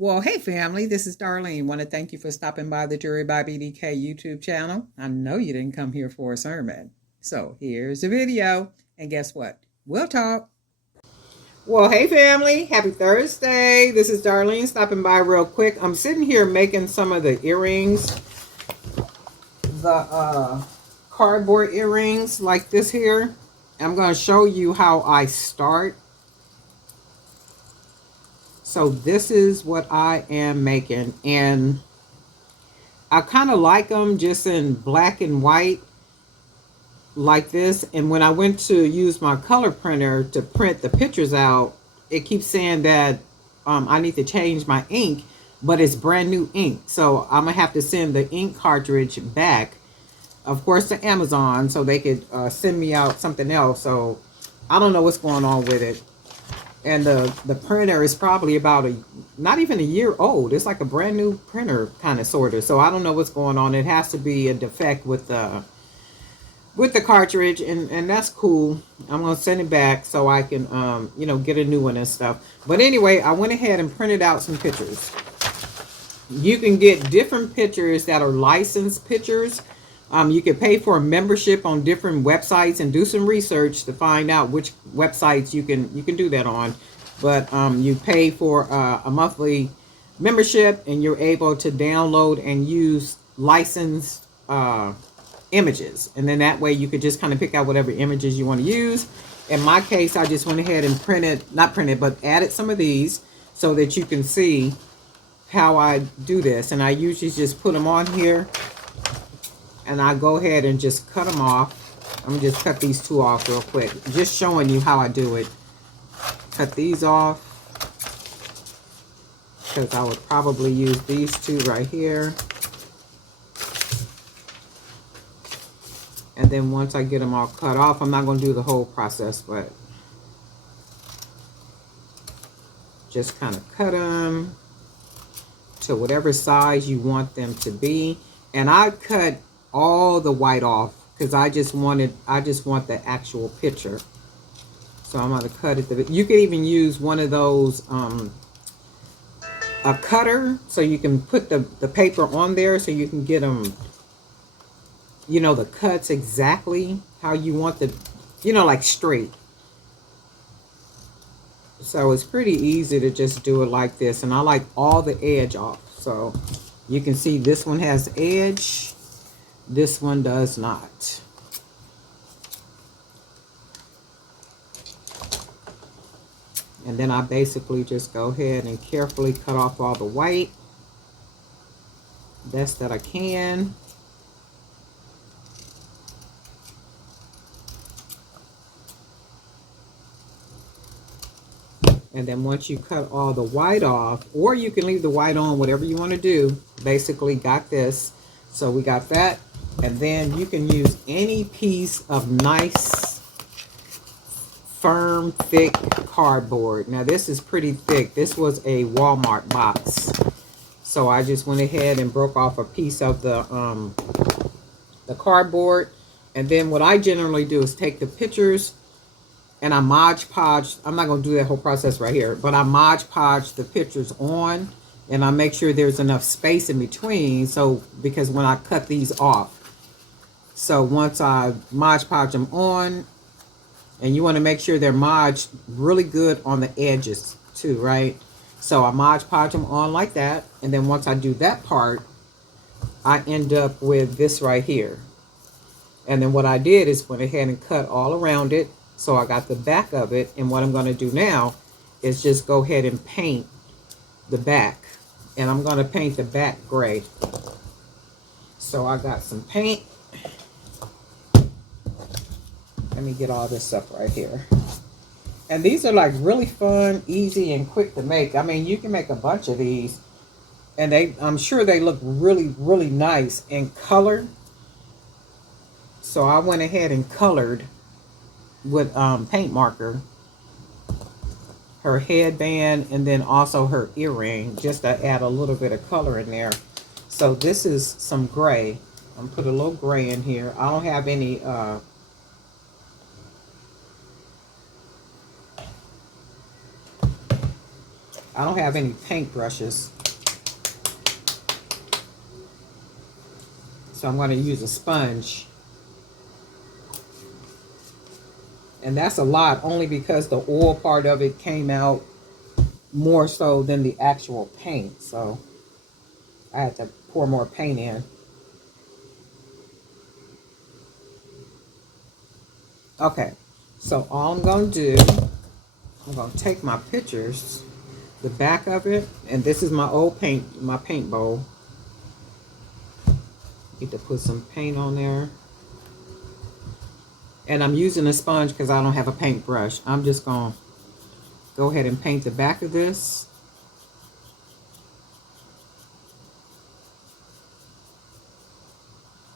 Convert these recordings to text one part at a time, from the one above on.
Well, hey family, this is Darlene. Want to thank you for stopping by the Jury by BDK YouTube channel. I know you didn't come here for a sermon. So here's the video. And guess what? We'll talk. Well, hey family, happy Thursday. This is Darlene stopping by real quick. I'm sitting here making some of the earrings, the cardboard earrings like this here. I'm going to show you how I start. So this is what I am making, and I kind of like them just in black and white like this. And when I went to use my color printer to print the pictures out, it keeps saying that I need to change my ink, but it's brand new ink. So I'm gonna have to send the ink cartridge back, of course, to Amazon so they could send me out something else. So I don't know what's going on with it. And the printer is probably about not even a year old. It's like a brand new printer, kind of, sort of. So I don't know what's going on. It has to be a defect with the cartridge, and that's cool. I'm gonna send it back so I can get a new one and stuff. But anyway, I went ahead and printed out some pictures. You can get different pictures that are licensed pictures. You can pay for a membership on different websites and do some research to find out which websites you can do that on. But you pay for a monthly membership, and you're able to download and use licensed images. And then that way you could just kind of pick out whatever images you want to use. In my case, I just went ahead and added some of these so that you can see how I do this. And I usually just put them on here, and I go ahead and just cut them off. I'm gonna just cut these two off real quick, just showing you how I do it. Cut these off because I would probably use these two right here. And then once I get them all cut off, I'm not going to do the whole process, but just kind of cut them to whatever size you want them to be. And I cut all the white off because I just want the actual picture. So I'm going to cut it. You could even use one of those, a cutter, so you can put the paper on there so you can get them, the cuts exactly how you want the, like straight. So it's pretty easy to just do it like this. And I like all the edge off. So you can see this one has edge. This one does not. And then I basically just go ahead and carefully cut off all the white, best that I can. And then once you cut all the white off, or you can leave the white on, whatever you want to do, basically got this. So we got that. And then you can use any piece of nice, firm, thick cardboard. Now this is pretty thick. This was a Walmart box. So I just went ahead and broke off a piece of the cardboard. And then what I generally do is take the pictures and I Mod Podge. I'm not going to do that whole process right here, but I Mod Podge the pictures on, and I make sure there's enough space in between. So, because when I cut these off, so once I Mod Podge them on, and you want to make sure they're modged really good on the edges too, right? So I Mod Podge them on like that, and then once I do that part, I end up with this right here. And then what I did is went ahead and cut all around it. So I got the back of it, and what I'm going to do now is just go ahead and paint the back. And I'm going to paint the back gray. So I got some paint. Let me get all this up right here. And these are like really fun, easy, and quick to make. I mean, you can make a bunch of these, and I'm sure they look really, really nice in color. So I went ahead and colored with paint marker her headband, and then also her earring, just to add a little bit of color in there. So this is some gray. I'm gonna put a little gray in here. I don't have any I don't have any paint brushes, so I'm going to use a sponge. And that's a lot, only because the oil part of it came out more so than the actual paint. So I had to pour more paint in. Okay, so all I'm going to do, I'm going to take my pictures, the back of it, and this is my old paint, my paint bowl. Need to put some paint on there. And I'm using a sponge because I don't have a paintbrush. I'm just going to go ahead and paint the back of this.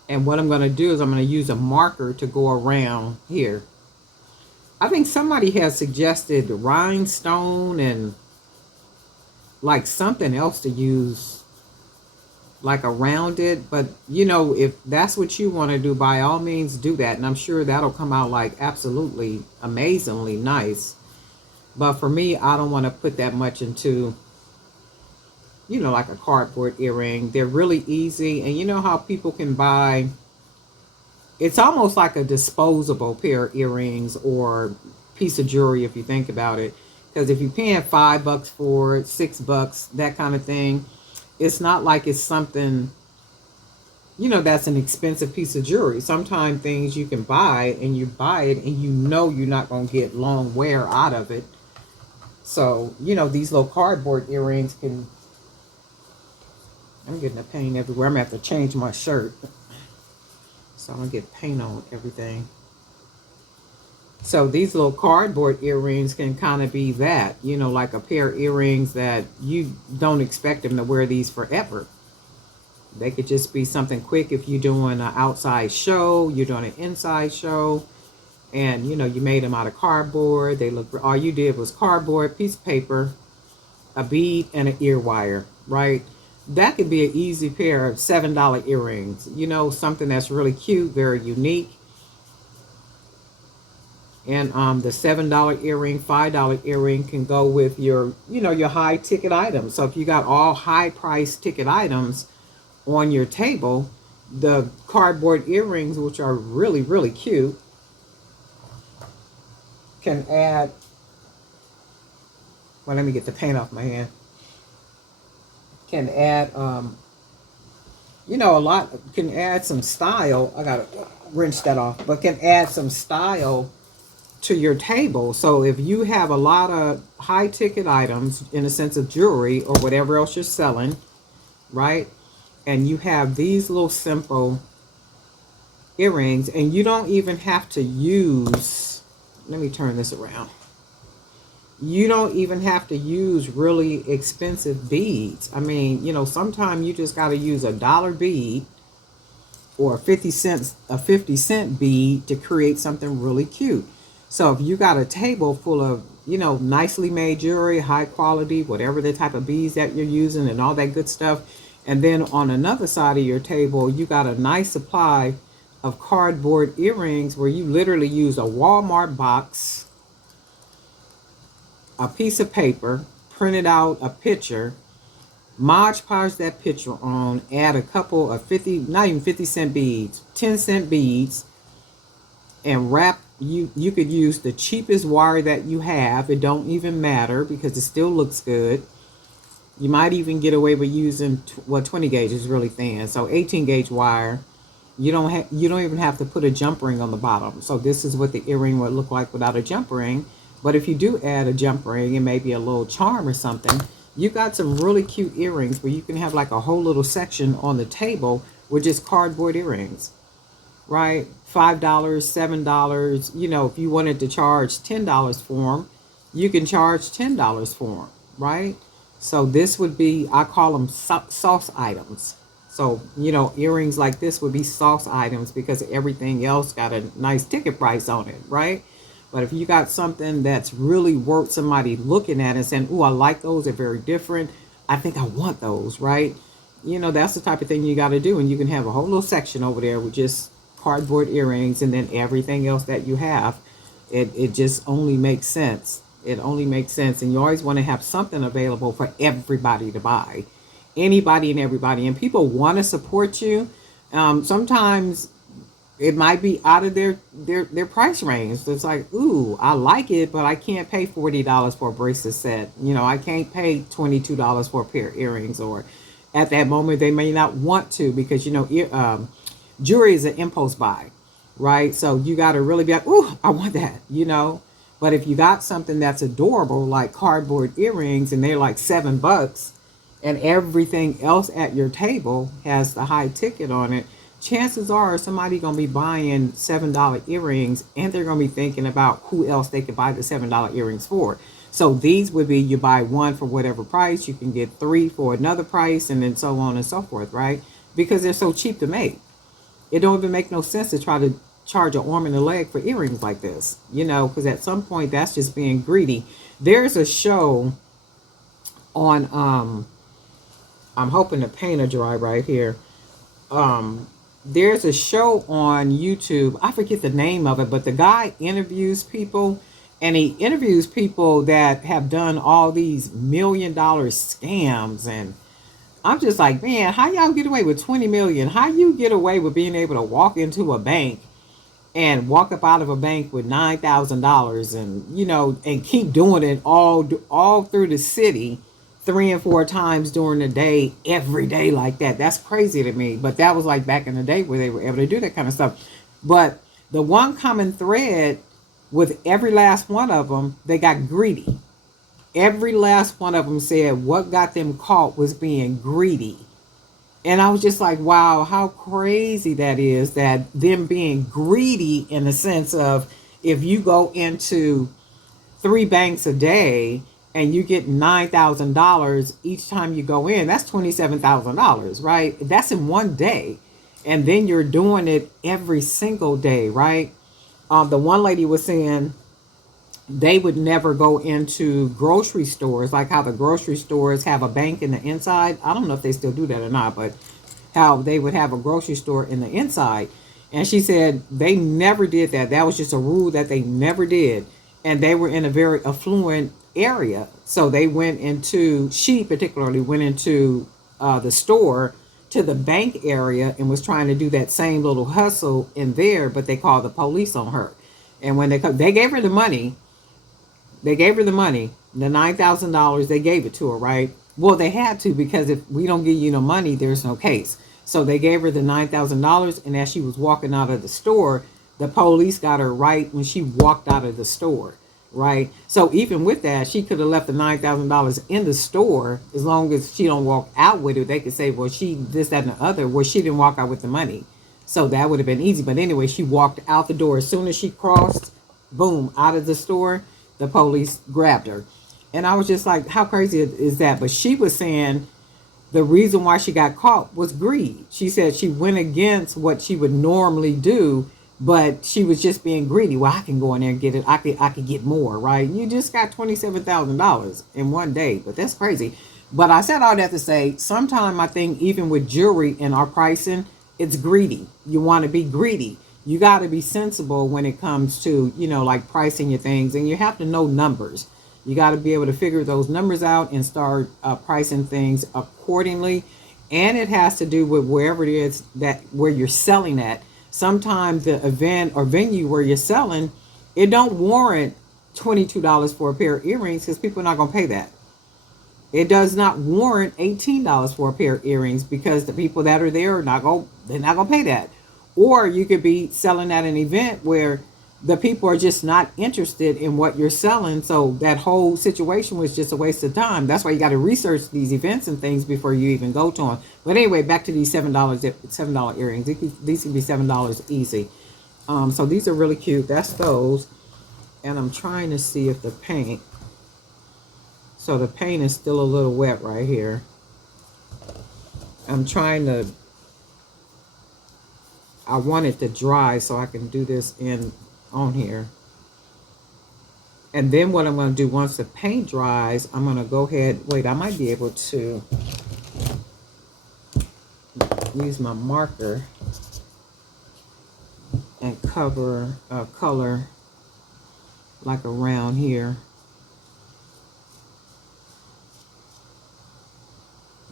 And what I'm going to do is I'm going to use a marker to go around here. I think somebody has suggested rhinestone and like something else to use like around it. But you know, if that's what you want to do, by all means do that. And I'm sure that'll come out like absolutely amazingly nice. But for me, I don't want to put that much into, you know, like a cardboard earring. They're really easy. And you know how people can buy, it's almost like a disposable pair of earrings or piece of jewelry if you think about it. Because if you're paying $5 for it, $6, that kind of thing, it's not like it's something, you know, that's an expensive piece of jewelry. Sometimes things you can buy and you buy it and you know you're not going to get long wear out of it. So, you know, these little cardboard earrings can, I'm getting the paint everywhere. I'm going to have to change my shirt. So I'm going to get paint on everything. So these little cardboard earrings can kind of be that, you know, like a pair of earrings that you don't expect them to wear these forever. They could just be something quick if you're doing an outside show, you're doing an inside show, and, you know, you made them out of cardboard. They look, all you did was cardboard, piece of paper, a bead, and an ear wire, right? That could be an easy pair of $7 earrings, you know, something that's really cute, very unique. And the $7 earring, $5 earring can go with your, you know, your high ticket items. So if you got all high price ticket items on your table, the cardboard earrings, which are really, really cute, can add, well, let me get the paint off my hand. Can add, you know, a lot, can add some style. I gotta wrench that off, but can add some style to your table. So if you have a lot of high ticket items in a sense of jewelry or whatever else you're selling, right? And you have these little simple earrings and you don't even have to use, let me turn this around. You don't even have to use really expensive beads. I mean, you know, sometimes you just got to use $1 bead or a 50-cent bead to create something really cute. So if you got a table full of, you know, nicely made jewelry, high quality, whatever the type of beads that you're using and all that good stuff, and then on another side of your table, you got a nice supply of cardboard earrings where you literally use a Walmart box, a piece of paper, printed out a picture, Mod Podge that picture on, add a couple of 50, not even 50-cent beads, 10-cent beads, and wrap. You could use the cheapest wire that you have. It don't even matter because it still looks good. You might even get away with using, well, 20 gauge is really thin, so 18 gauge wire. You don't even have to put a jump ring on the bottom. So this is what the earring would look like without a jump ring. But if you do add a jump ring and maybe a little charm or something, you got some really cute earrings where you can have like a whole little section on the table with just cardboard earrings, right? $5, $7, you know, if you wanted to charge $10 for them, you can charge $10 for them, right? So this would be, I call them sauce items. So, you know, earrings like this would be sauce items because everything else got a nice ticket price on it, right? But if you got something that's really worth somebody looking at and saying, oh, I like those, they're very different, I think I want those, right? You know, that's the type of thing you got to do. And you can have a whole little section over there with just cardboard earrings, and then everything else that you have, it just only makes sense It only makes sense. And you always want to have something available for everybody to buy. Anybody and everybody. And people want to support you. Sometimes it might be out of their price range. It's like, ooh, I like it, but I can't pay $40 for a bracelet set. You know, I can't pay $22 for a pair of earrings, or at that moment they may not want to, because you know, jewelry is an impulse buy, right? So you got to really be like, ooh, I want that, you know. But if you got something that's adorable, like cardboard earrings, and they're like $7, and everything else at your table has the high ticket on it, chances are somebody gonna be buying $7 earrings, and they're gonna be thinking about who else they could buy the $7 earrings for. So these would be, you buy one for whatever price, you can get three for another price, and then so on and so forth, right? Because they're so cheap to make. It don't even make no sense to try to charge an arm and a leg for earrings like this, you know, because at some point that's just being greedy. There's a show on I'm hoping the paint will dry right here. Um there's a show on YouTube. I forget the name of it, but the guy interviews people, and he interviews people that have done all these $1 million scams. And I'm just like, man, how y'all get away with 20 million? How you get away with being able to walk into a bank and walk up out of a bank with $9,000, and you know, and keep doing it all through the city 3 and 4 times during the day, every day like that? That's crazy to me. But that was like back in the day where they were able to do that kind of stuff. But the one common thread with every last one of them, they got greedy. Every last one of them said what got them caught was being greedy. And I was just like, wow, how crazy that is, that them being greedy, in the sense of, if you go into 3 banks a day and you get $9,000 each time you go in, that's $27,000, right? That's in one day. And then you're doing it every single day, right? The one lady was saying they would never go into grocery stores, like how the grocery stores have a bank in the inside. I don't know if they still do that or not, but how they would have a grocery store in the inside. And she said they never did that. That was just a rule that they never did. And they were in a very affluent area. So they went into, she particularly went into the store to the bank area and was trying to do that same little hustle in there, but they called the police on her. And when they gave her the money, the $9,000. They gave it to her, right? Well, they had to, because if we don't give you no money, there's no case. So they gave her the $9,000, and as she was walking out of the store, the police got her right when she walked out of the store, right? So even with that, she could have left the $9,000 in the store. As long as she don't walk out with it, they could say, well, she this, that, and the other. Well, she didn't walk out with the money, so that would have been easy. But anyway, she walked out the door. As soon as she crossed, boom, out of the store, the police grabbed her. And I was just like, how crazy is that? But she was saying the reason why she got caught was greed. She said she went against what she would normally do, but she was just being greedy. Well, I can go in there and get it. I could get more, right? You just got $27,000 in one day, but that's crazy. But I said all that to say, sometimes I think even with jewelry and our pricing, it's greedy. You want to be greedy. You got to be sensible when it comes to, you know, like pricing your things, and you have to know numbers. You got to be able to figure those numbers out and start pricing things accordingly. And it has to do with wherever it is that where you're selling at. Sometimes the event or venue where you're selling, it don't warrant $22 for a pair of earrings, because people are not going to pay that. It does not warrant $18 for a pair of earrings, because the people that are there are they're not gonna pay that. Or you could be selling at an event where the people are just not interested in what you're selling, so that whole situation was just a waste of time. That's why you got to research these events and things before you even go to them. But anyway, back to these $7 earrings. These can be $7 easy. So these are really cute. That's those. And I'm trying to see if the paint. So the paint is still a little wet right here. I'm trying to, I want it to dry so I can do this on here. And then what I'm going to do, once the paint dries, I'm going to go ahead, wait, I might be able to use my marker and cover color like around here.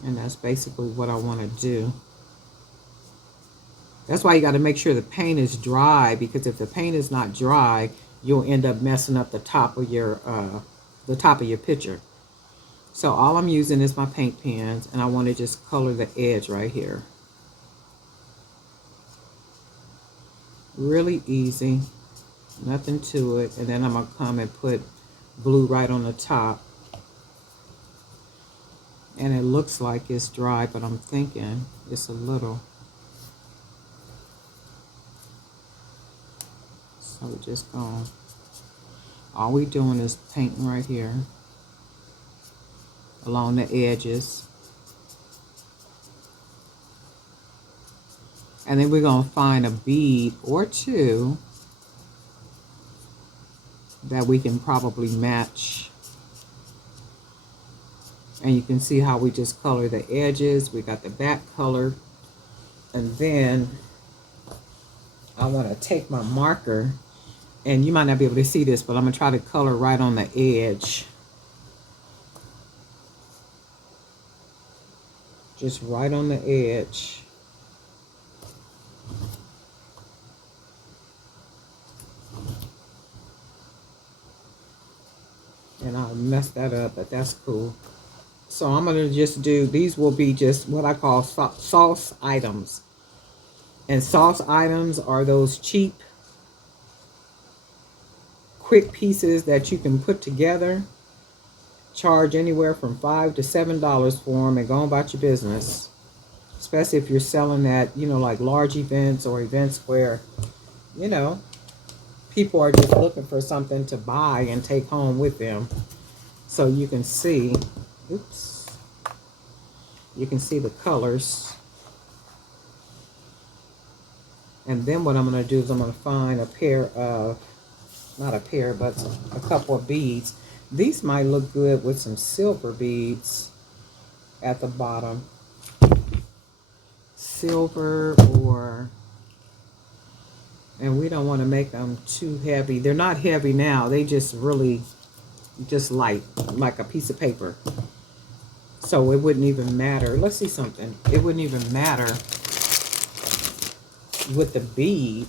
And that's basically what I want to do. That's why you got to make sure the paint is dry, because if the paint is not dry, you'll end up messing up the top of your picture. So all I'm using is my paint pens, and I want to just color the edge right here. Really easy, nothing to it. And then I'm gonna come and put blue right on the top. And it looks like it's dry, but I'm thinking it's a little. So we're just going, all we doing is painting right here along the edges. And then we're gonna find a bead or two that we can probably match. And you can see how we just color the edges. We got the back color. And then I want to take my marker, and you might not be able to see this, but I'm going to try to color right on the edge. Just right on the edge. And I'll mess that up, but that's cool. So I'm going to just do, these will be just what I call sauce items. And sauce items are those cheap, quick pieces that you can put together. Charge anywhere from $5 to $7 for them and go about your business. Especially if you're selling at, like large events or events where, people are just looking for something to buy and take home with them. So you can see, you can see the colors. And then what I'm going to do is I'm going to find a pair of, not a pair, but a couple of beads. These might look good with some silver beads at the bottom. Silver and we don't want to make them too heavy. They're not heavy now. They just really, just light, like a piece of paper. So it wouldn't even matter. Let's see something. It wouldn't even matter with the bead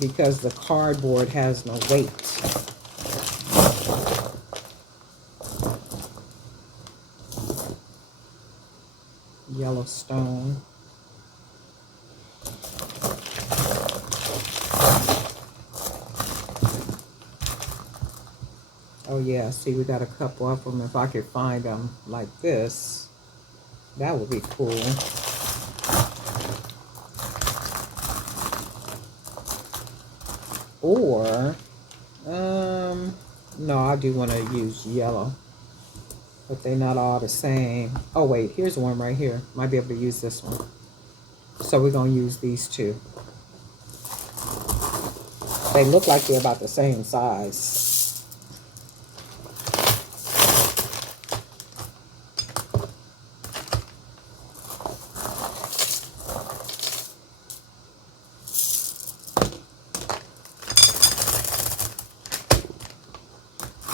because the cardboard has no weight. Yellow stone. Oh yeah, see, we got a couple of them. If I could find them like this, that would be cool. Or, no, I do want to use yellow, but they're not all the same. Oh wait, here's one right here. Might be able to use this one. So we're going to use these two. They look like they're about the same size.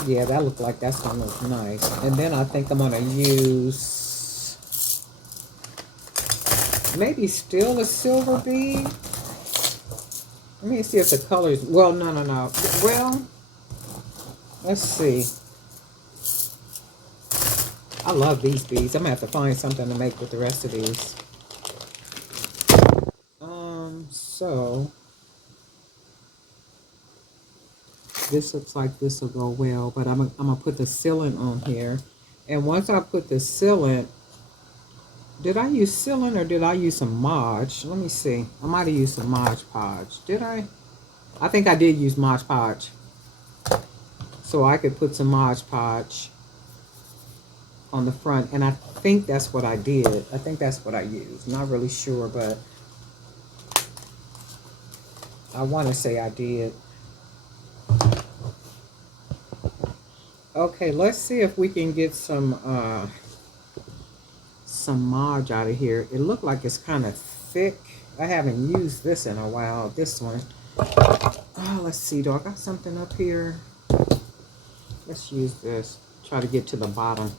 Yeah, that looked like that's gonna look nice. And then I think I'm gonna use maybe still a silver bead. Let me see if the colors, well, no. Well, let's see. I love these beads. I'm gonna have to find something to make with the rest of these. So this looks like this will go well, but I'm gonna put the sealant on here. And once I put the sealant, did I use sealant or did I use some Mod? Let me see. I might have used some Mod Podge. Did I? I think I did use Mod Podge. So I could put some Mod Podge on the front. And I think that's what I did. I think that's what I used. Not really sure, but I want to say I did. Okay, let's see if we can get some Mod out of here. It looked like it's kind of thick. I haven't used this in a while. This one. Oh, let's see. Do I got something up here? Let's use this. Try to get to the bottom.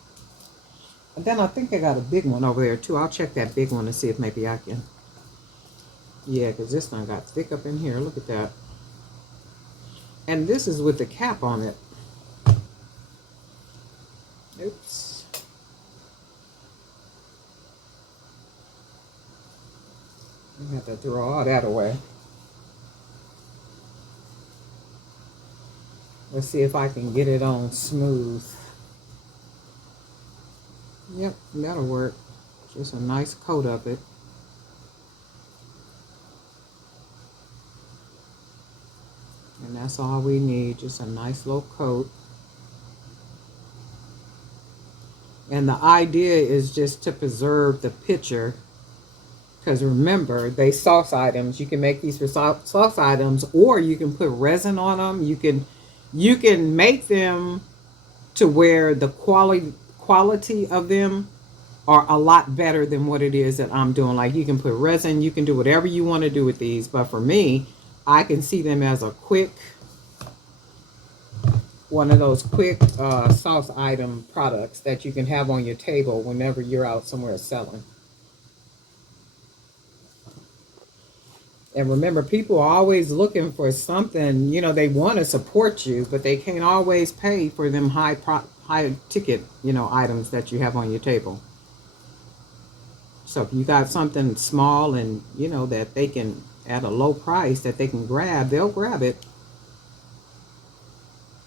Then I think I got a big one over there too. I'll check that big one and see if maybe I can. Yeah, because this one got thick up in here. Look at that. And this is with the cap on it. Oops. I have to throw all that away. Let's see if I can get it on smooth. Yep, that'll work. Just a nice coat of it. And that's all we need, just a nice little coat. And the idea is just to preserve the picture. Because remember, they sauce items. You can make these for sauce items, or you can put resin on them. You can make them to where the quality of them are a lot better than what it is that I'm doing. Like you can put resin, you can do whatever you want to do with these. But for me, I can see them as a quick, one of those quick sauce item products that you can have on your table whenever you're out somewhere selling. And remember, people are always looking for something, they want to support you, but they can't always pay for them high ticket, items that you have on your table. So if you got something small and, that they can at a low price that they can grab, they'll grab it.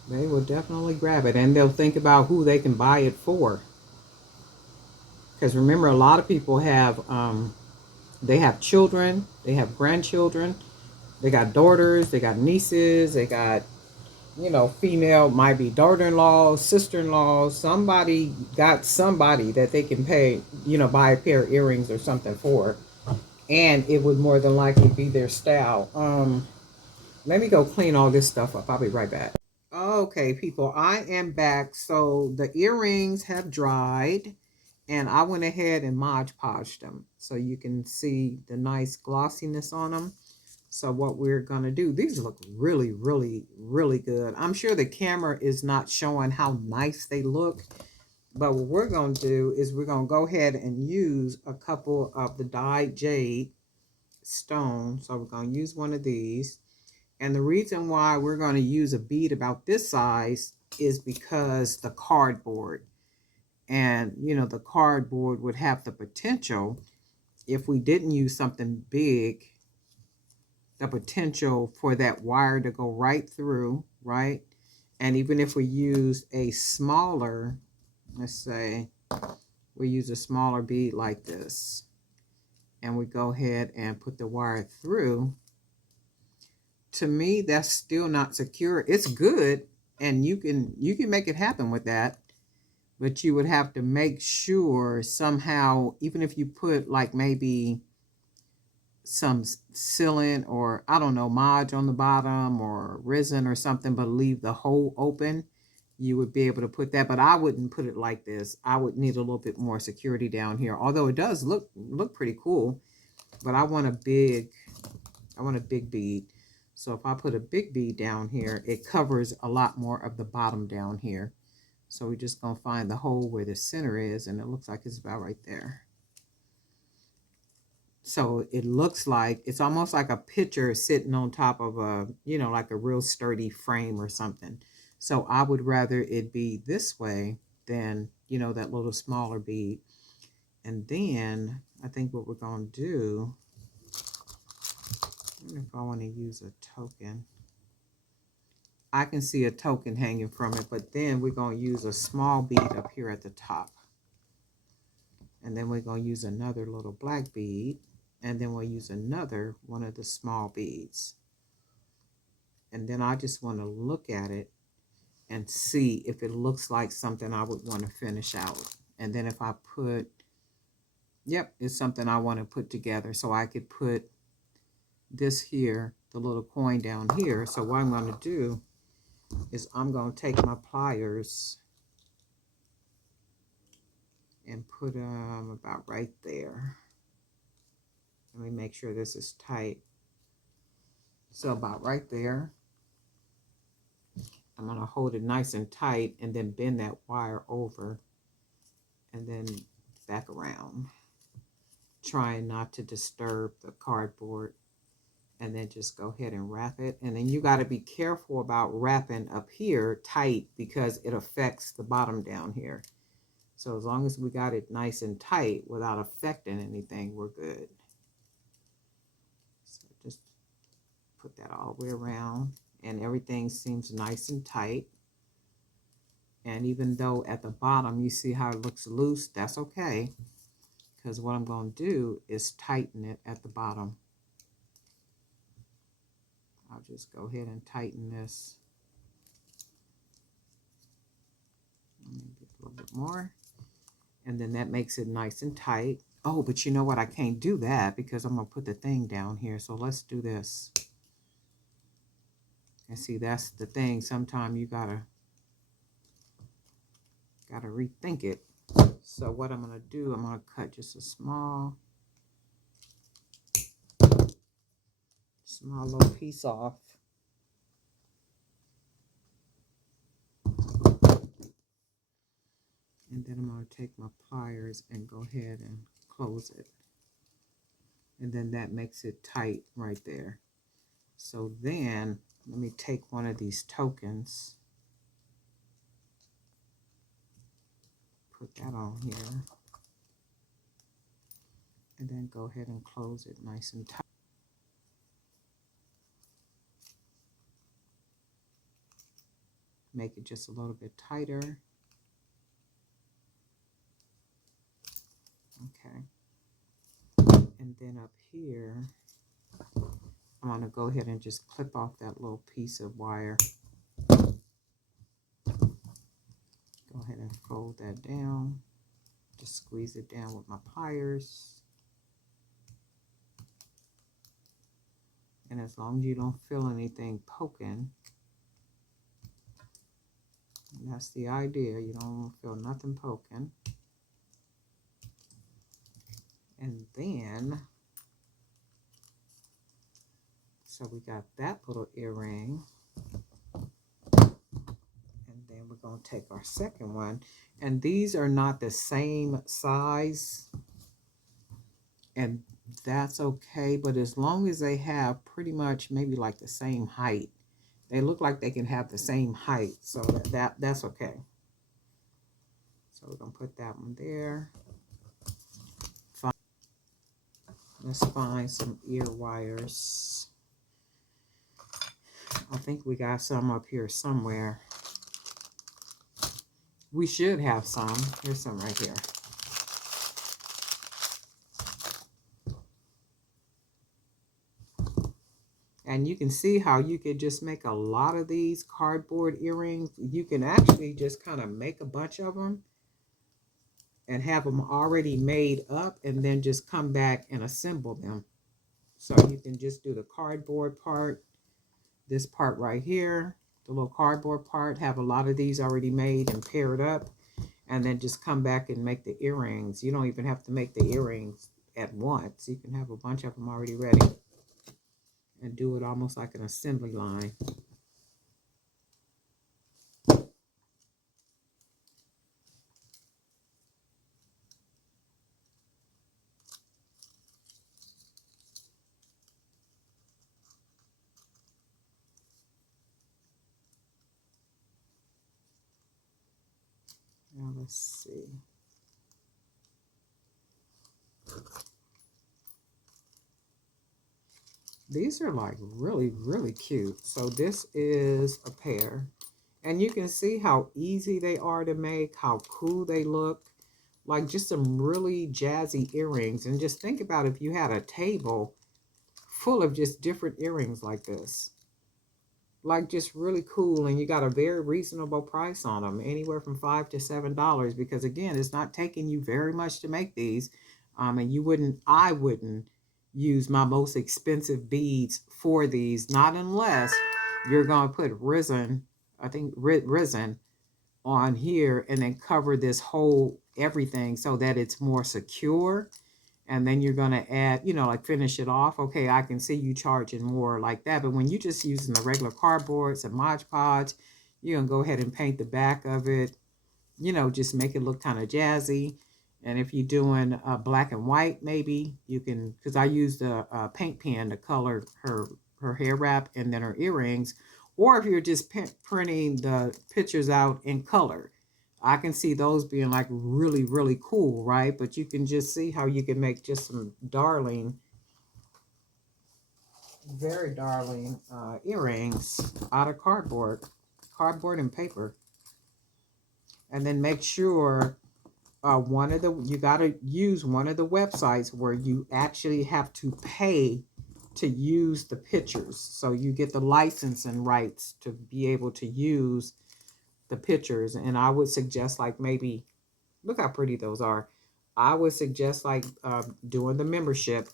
They will definitely grab it, and they'll think about who they can buy it for. Because remember, a lot of people they have children, they have grandchildren, they got daughters, they got nieces, they got, female, might be daughter-in-law, sister-in-law, somebody got somebody that they can pay, buy a pair of earrings or something for. And it would more than likely be their style. Let me go clean all this stuff up. I'll be right back. Okay, people, I am back. So the earrings have dried, and I went ahead and Mod Podged them so you can see the nice glossiness on them. So what we're going to do, these look really, really, really good. I'm sure the camera is not showing how nice they look, but what we're going to do is we're going to go ahead and use a couple of the dyed jade stone. So we're going to use one of these. And the reason why we're going to use a bead about this size is because the cardboard. And, the cardboard would have the potential, if we didn't use something big, the potential for that wire to go right through, right? And even if we use a smaller, let's say we use a smaller bead like this, and we go ahead and put the wire through, to me, that's still not secure. It's good, and you can make it happen with that, but you would have to make sure somehow, even if you put like maybe some sealant or I don't know, Mod on the bottom or resin or something, but leave the hole open, you would be able to put that. But I wouldn't put it like this. I would need a little bit more security down here, although it does look pretty cool. But I want a big bead. So if I put a big bead down here, it covers a lot more of the bottom down here. So we're just going to find the hole where the center is, and it looks like it's about right there. So it looks like it's almost like a picture sitting on top of a, like a real sturdy frame or something. So I would rather it be this way than, that little smaller bead. And then I think what we're going to do, if I want to use a token, I can see a token hanging from it, but then we're going to use a small bead up here at the top. And then we're going to use another little black bead, and then we'll use another one of the small beads. And then I just want to look at it and see if it looks like something I would want to finish out. And then if I put, yep, it's something I want to put together. So I could put this here, the little coin down here. So what I'm going to do is I'm going to take my pliers and put them about right there. Let me make sure this is tight. So about right there. I'm going to hold it nice and tight and then bend that wire over. and then back around, trying not to disturb the cardboard, and then just go ahead and wrap it. And then you got to be careful about wrapping up here tight because it affects the bottom down here. So as long as we got it nice and tight without affecting anything, we're good. So just put that all the way around, and everything seems nice and tight. And even though at the bottom you see how it looks loose, that's okay, because what I'm going to do is tighten it at the bottom. I'll just go ahead and tighten this. Let me get a little bit more. And then that makes it nice and tight. Oh, but you know what? I can't do that because I'm going to put the thing down here. So let's do this. And see, that's the thing. Sometimes you gotta rethink it. So what I'm going to do, I'm going to cut just a small little piece off. And then I'm going to take my pliers and go ahead and close it. And then that makes it tight right there. So then let me take one of these tokens, put that on here, and then go ahead and close it nice and tight. Make it just a little bit tighter. Okay. And then up here, I'm going to go ahead and just clip off that little piece of wire. Go ahead and fold that down. Just squeeze it down with my pliers. And as long as you don't feel anything poking, that's the idea. You don't feel nothing poking. And then, so we got that little earring. And then we're going to take our second one. And these are not the same size. And that's okay. But as long as they have pretty much maybe like the same height. They look like they can have the same height. So that's okay. So we're going to put that one there. Let's find some ear wires. I think we got some up here somewhere. We should have some. Here's some right here. And you can see how you could just make a lot of these cardboard earrings. You can actually just kind of make a bunch of them and have them already made up and then just come back and assemble them. So you can just do the cardboard part, this part right here, the little cardboard part, have a lot of these already made and paired up, and then just come back and make the earrings. You don't even have to make the earrings at once. You can have a bunch of them already ready and do it almost like an assembly line. Now let's see. These are like really, really cute. So this is a pair. And you can see how easy they are to make, how cool they look. Like just some really jazzy earrings. And just think about if you had a table full of just different earrings like this. Like just really cool, and you got a very reasonable price on them, anywhere from $5 to $7, because again, it's not taking you very much to make these. And I wouldn't use my most expensive beads for these, not unless you're going to put resin, I think resin on here, and then cover this whole everything so that it's more secure. And then you're going to add, like finish it off. Okay, I can see you charging more like that. But when you're just using the regular cardboards and Mod Podge, you're going to go ahead and paint the back of it, you know, just make it look kind of jazzy. And if you're doing black and white, maybe you can, because I used a, paint pen to color her hair wrap and then her earrings. Or if you're just printing the pictures out in color, I can see those being like really, really cool, right? But you can just see how you can make just some darling, very darling earrings out of cardboard and paper. And then make sure one of the you got to use one of the websites where you actually have to pay to use the pictures, so you get the license and rights to be able to use the pictures. And I would suggest, like, maybe look how pretty those are. I would suggest like doing the membership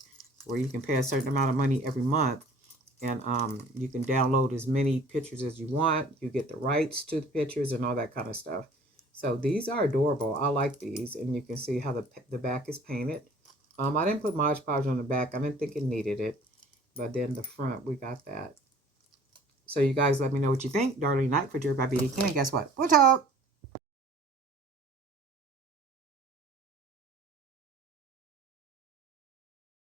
where you can pay a certain amount of money every month, and you can download as many pictures as you want. You get the rights to the pictures and all that kind of stuff. So these are adorable. I like these, and you can see how the back is painted. I didn't put Mod Podge on the back. I didn't think it needed it, but then the front we got that. So you guys let me know what you think. Darling Night for Jerry by BD King. Guess what? We'll talk.